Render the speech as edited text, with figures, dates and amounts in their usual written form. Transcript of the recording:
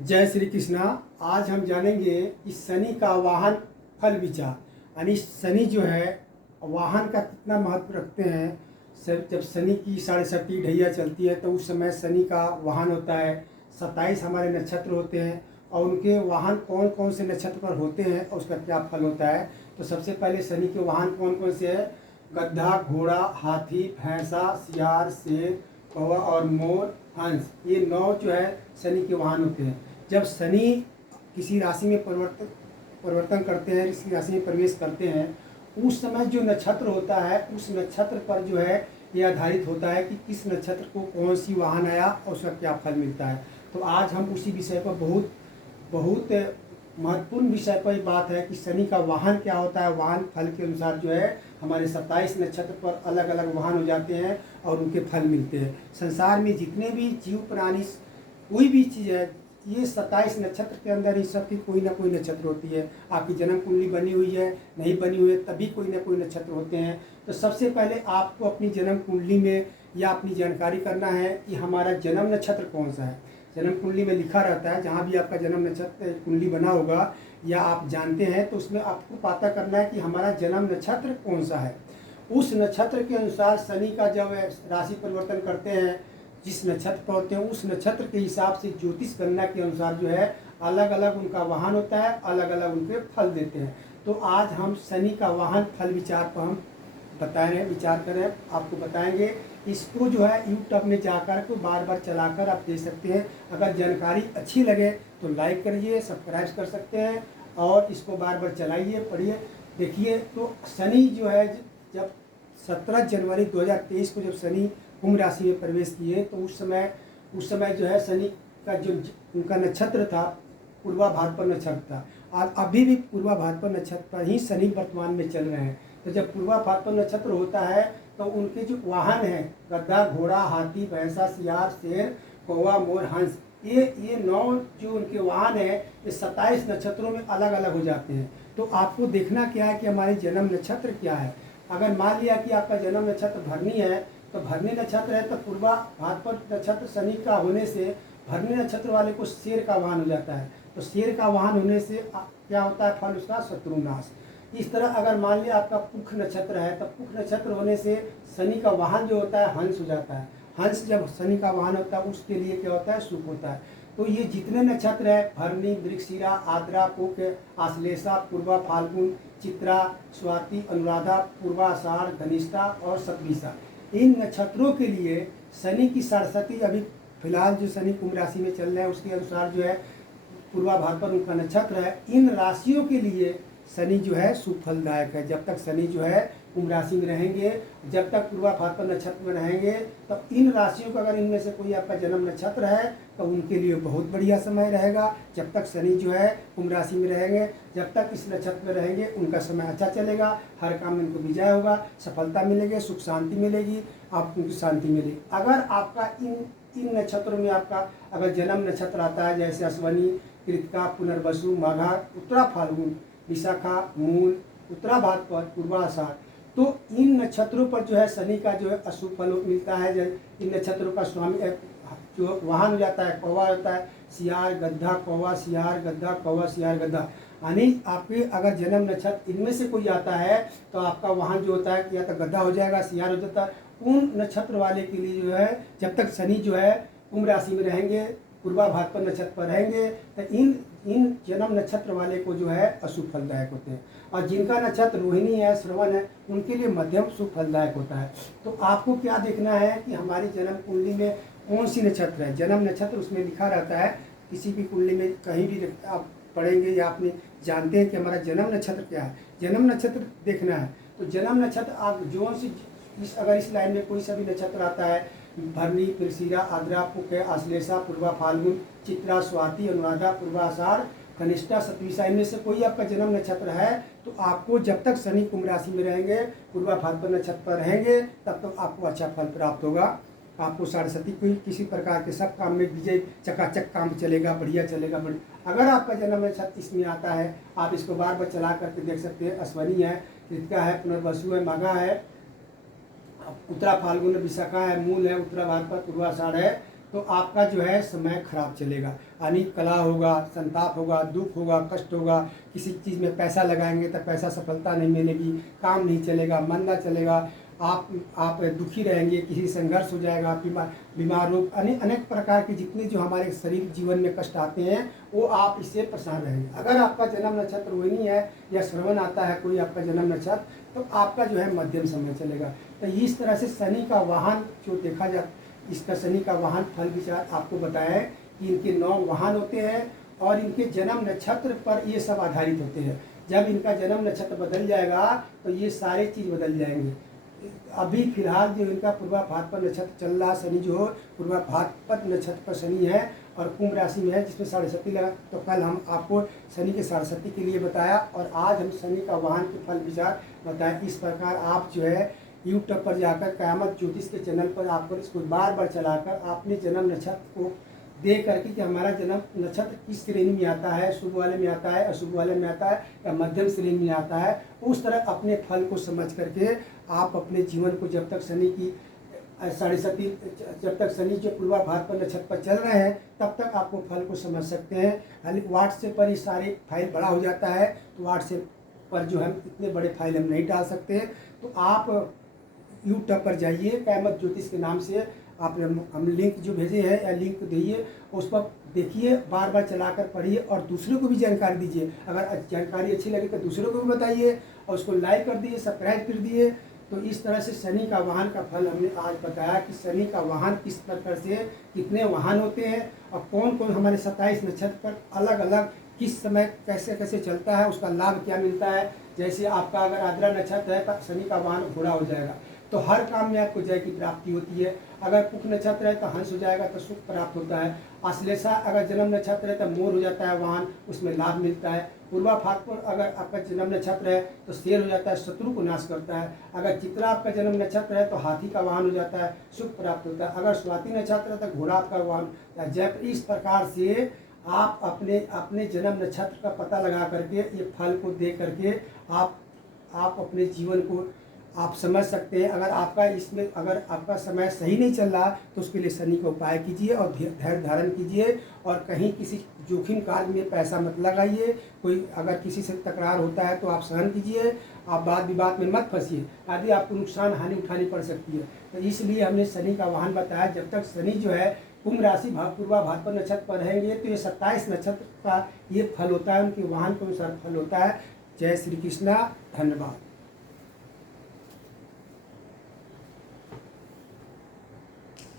जय श्री कृष्णा। आज हम जानेंगे कि शनि का वाहन फल विचार यानी शनि जो है वाहन का कितना महत्व रखते हैं। जब शनि की 6.5 ढैया चलती है तो उस समय शनि का वाहन होता है। 27 हमारे नक्षत्र होते हैं और उनके वाहन कौन कौन से नक्षत्र पर होते हैं और उसका क्या फल होता है। तो सबसे पहले शनि के वाहन कौन कौन से हैं? गधा, घोड़ा, हाथी, भैंसा, सियार, शेर, कौवा और मोर, हंस। ये 9 जो है शनि के वाहन होते हैं। जब शनि किसी राशि में परिवर्तन करते हैं, किसी राशि में प्रवेश करते हैं, उस समय जो नक्षत्र होता है उस नक्षत्र पर जो है ये आधारित होता है कि किस नक्षत्र को कौन सी वाहन आया और उसका क्या फल मिलता है। तो आज हम उसी विषय पर बहुत महत्वपूर्ण विषय पर बात है कि शनि का वाहन क्या होता है। वाहन फल के अनुसार जो है हमारे 27 नक्षत्र पर अलग अलग वाहन हो जाते हैं और उनके फल मिलते हैं। संसार में जितने भी जीव प्राणी कोई भी चीज़ है, ये 27 नक्षत्र के अंदर ही सबकी कोई ना कोई नक्षत्र होती है। आपकी जन्म कुंडली बनी हुई है, नहीं बनी हुई है, तभी कोई ना कोई नक्षत्र होते हैं। तो सबसे पहले आपको अपनी जन्म कुंडली में या अपनी जानकारी करना है कि हमारा जन्म नक्षत्र कौन सा है। जन्म कुंडली में लिखा रहता है, जहाँ भी आपका जन्म नक्षत्र कुंडली बना होगा या आप जानते हैं तो उसमें आपको पता करना है कि हमारा जन्म नक्षत्र कौन सा है। उस नक्षत्र के अनुसार शनि का जब राशि परिवर्तन करते हैं, जिस नक्षत्र पर होते हैं उस नक्षत्र के हिसाब से ज्योतिष गणना के अनुसार जो है अलग अलग उनका वाहन होता है, अलग अलग उनके फल देते हैं। तो आज हम शनि का वाहन फल विचार पर हम विचार करें, आपको बताएंगे। इसको जो है यूट्यूब में जाकर के बार बार चलाकर आप देख सकते हैं। अगर जानकारी अच्छी लगे तो लाइक करिए, सब्सक्राइब कर सकते हैं और इसको बार बार चलाइए, पढ़िए, देखिए। तो शनि जो है जब 17 जनवरी 2023 को जब शनि कुंभ राशि में प्रवेश किए तो उस समय जो है शनि का जो उनका नक्षत्र था पूर्वा भाद्रपद नक्षत्र था और अभी भी पूर्वा भाद्रपद नक्षत्र पर ही शनि वर्तमान में चल रहे हैं। तो जब पूर्वा भाद्रपद नक्षत्र होता है तो उनके जो वाहन हैं गधा, घोड़ा, हाथी, भैंसा, सियार, शेर, कौवा, मोर, हंस, ये 9 जो उनके वाहन है ये 27 नक्षत्रों में अलग अलग हो जाते हैं। तो आपको देखना क्या है कि हमारी जन्म नक्षत्र क्या है। अगर मान लिया कि आपका जन्म नक्षत्र भरनी है तो भरनी नक्षत्र है तो पूर्वा भाद्रपद नक्षत्र शनि का होने से भरनी नक्षत्र वाले को शेर का वाहन हो जाता है। तो शेर का वाहन होने से क्या होता है फल उसका शत्रुनाश। इस तरह अगर मान लिया आपका पुख नक्षत्र है तो पुख नक्षत्र होने से शनि का वाहन जो होता है हंस हो जाता है। हंस जब शनि का वाहन होता है उसके लिए क्या होता है शुभ होता है। तो ये जितने नक्षत्र है भरनी, मृगशिरा, आद्रा, पुख, आश्लेषा, पूर्वा, फाल्गुन, चित्रा, स्वाति, अनुराधा, पूर्वाषाढ़, धनिष्ठा और शतभिषा, इन नक्षत्रों के लिए शनि की 67 अभी फिलहाल जो शनि कुंभ राशि में चल रहे हैं उसके अनुसार जो है पूर्वा भाद्रपद उनका नक्षत्र है। इन राशियों के लिए शनि जो है शुभ फलदायक है। जब तक शनि जो है कुंभ राशि में रहेंगे, जब तक पूर्वा भाद्रपद नक्षत्र में रहेंगे, तो इन राशियों का अगर इनमें से कोई आपका जन्म नक्षत्र है तो उनके लिए बहुत बढ़िया समय रहेगा। जब तक शनि जो है कुंभ राशि में रहेंगे, जब तक इस नक्षत्र में रहेंगे उनका समय अच्छा चलेगा, हर काम में उनको विजय होगा, सफलता मिलेगी, सुख शांति मिलेगी, आपको उनकी शांति मिलेगी। अगर आपका इन नक्षत्रों में आपका अगर जन्म नक्षत्र आता है जैसे अश्वनी, कृतिका, पुनर्वसु, माघा, उत्तरा फाल्गुन, विशाखा, मूल, उत्तरा भाद्रपद, पूर्वाषाढ़, तो इन नक्षत्रों पर जो है शनि का जो है अशुभ फल मिलता है। इन नक्षत्रों का स्वामी जो वाहन हो जाता है कौवा होता है, सियार, गधा, कौवा, सियार, गधा, कौवा, सियार, गधा। यानी आपके अगर जन्म नक्षत्र इनमें से कोई आता है तो आपका वाहन जो होता है या तो गधा हो जाएगा, सियार हो जाता है। उन नक्षत्र वाले के लिए जो है जब तक शनि जो है कुंभ राशि में रहेंगे, पूर्वा भाद्रपद नक्षत्र पर रहेंगे, तो इन जन्म नक्षत्र वाले को जो है अशुभ फलदायक होते हैं। और जिनका नक्षत्र रोहिणी है, श्रवण है, उनके लिए मध्यम शुभ फलदायक होता है। तो आपको क्या देखना है कि हमारी जन्म कुंडली में कौन सी नक्षत्र है। जन्म नक्षत्र उसमें लिखा रहता है, किसी भी कुंडली में कहीं भी आप पढ़ेंगे या आपने जानते हैं कि हमारा जन्म नक्षत्र क्या है, जन्म नक्षत्र देखना है। तो जन्म नक्षत्र आप जो सी अगर इस लाइन में कोई सा भी नक्षत्र आता है, भरनी, मृगशिरा, आद्रा, पुख, आश्लेषा, पूर्वा फाल्गुन, चित्रा, स्वाति, अनुराधा, पूर्वाषाढ़, कनिष्ठा, शतभिषा, इनमें से कोई आपका जन्म नक्षत्र है तो आपको जब तक शनि कुंभ राशि में रहेंगे, पूर्वा भाद्रपद नक्षत्र पर रहेंगे, तब तक आपको अच्छा फल प्राप्त होगा। आपको 67 कोई किसी प्रकार के सब काम में विजय, चकाचक काम चलेगा, बढ़िया चलेगा। अगर आपका जन्म नक्षत्र इसमें आता है, आप इसको बार बार चला करके देख सकते हैं। अश्वनी है, कृतिका है, पुनर्वसु है, माघा है, उत्तरा फाल्गुन, विशाखा है, मूल है, उत्तरा भाद्रपद, पूर्वाषाढ़ है, तो आपका जो है समय खराब चलेगा, यानी कला होगा, संताप होगा, दुख होगा, कष्ट होगा। किसी चीज़ में पैसा लगाएंगे तो पैसा सफलता नहीं मिलेगी, काम नहीं चलेगा, मन ना चलेगा, आप दुखी रहेंगे, किसी संघर्ष हो जाएगा, बीमार रोग, अनेक प्रकार के जितने जो हमारे शरीर जीवन में कष्ट आते हैं वो आप इससे परेशान रहेंगे। अगर आपका जन्म नक्षत्र रोहिणी है या श्रवण आता है कोई आपका जन्म नक्षत्र, तो आपका जो है मध्यम समय चलेगा। तो इस तरह से शनि का वाहन जो देखा जाता, इसका शनि का वाहन फल विचार आपको बताया है कि इनके 9 वाहन होते हैं और इनके जन्म नक्षत्र पर ये सब आधारित होते हैं। जब इनका जन्म नक्षत्र बदल जाएगा तो ये सारे चीज़ बदल जाएंगे। अभी फिलहाल जो इनका पूर्वा भाद्रपद नक्षत्र चल रहा, शनि जो हो पूर्वा भाद्रपद नक्षत्र पर शनि है और कुंभ राशि में है जिसमें 37 लगा। तो कल हम आपको शनि के 37 के लिए बताया और आज हम शनि का वाहन के फल विचार बताएं। इस प्रकार आप जो है यूट्यूब पर जाकर क़यामत ज्योतिष के चैनल पर आपको इसको बार बार चलाकर अपने जन्म नक्षत्र को देख करके कि हमारा जन्म नक्षत्र किस श्रेणी में आता है, शुभ वाले में आता है, अशुभ वाले में आता है या मध्यम श्रेणी में आता है, उस तरह अपने फल को समझ करके आप अपने जीवन को जब तक शनि की 37 जब तक शनि जो पूर्वा भाद्रपद नक्षत्र पर चल रहे हैं तब तक आपको फल को समझ सकते हैं। हालांकि व्हाट्सएप पर ये सारे फाइल बड़ा हो जाता है तो व्हाट्सएप पर जो हम इतने बड़े फाइल हम नहीं डाल सकते। तो आप यूट्यूब पर जाइए, क़यामत ज्योतिष के नाम से आप हम लिंक जो भेजे हैं या लिंक दिए उस पर देखिए, बार बार चलाकर पढ़िए और दूसरों को भी जानकारी दीजिए। अगर जानकारी अच्छी लगे तो दूसरों को भी बताइए और उसको लाइक कर दिए, सब्सक्राइब कर दिए। तो इस तरह से शनि का वाहन का फल हमने आज बताया कि शनि का वाहन किस प्रकार से कितने वाहन होते हैं और कौन कौन हमारे 27 नक्षत्र पर अलग अलग किस समय कैसे कैसे चलता है, उसका लाभ क्या मिलता है। जैसे आपका अगर आद्रा नक्षत्र है तो शनि का वाहन घोड़ा हो जाएगा तो हर काम में आपको जय की प्राप्ति होती है। अगर पुख नक्षत्र है तो हंस हो जाएगा तो सुख प्राप्त होता है। आश्लेषा अगर जन्म नक्षत्र है तो मोर हो जाता है वाहन, उसमें लाभ मिलता है। पूर्वा भाद्रपद अगर आपका जन्म नक्षत्र है तो शेर हो जाता है, शत्रु को नाश करता है। अगर चित्रा आपका जन्म नक्षत्र है तो हाथी का वाहन हो जाता है, सुख प्राप्त होता है। अगर स्वाति नक्षत्र है तो घोड़ा आपका वाहन या जय। इस प्रकार से आप अपने जन्म नक्षत्र का पता लगा करके ये फल को देख करके आप अपने जीवन को आप समझ सकते हैं। अगर आपका समय सही नहीं चल रहा तो उसके लिए शनि का उपाय कीजिए और धैर्य धारण कीजिए और कहीं किसी जोखिम कार्य में पैसा मत लगाइए। कोई अगर किसी से तकरार होता है तो आप सहन कीजिए, आप वाद विवाद में मत फंसिए, आदि आपको नुकसान हानि उठानी पड़ सकती है। तो इसलिए हमने शनि का वाहन बताया। जब तक शनि जो है कुंभ राशि पूर्वा भाद्रपद नक्षत्र पर रहेंगे तो ये 27 नक्षत्र का ये फल होता है, उनके वाहन के अनुसार फल होता है। जय श्री कृष्णा, धन्यवाद।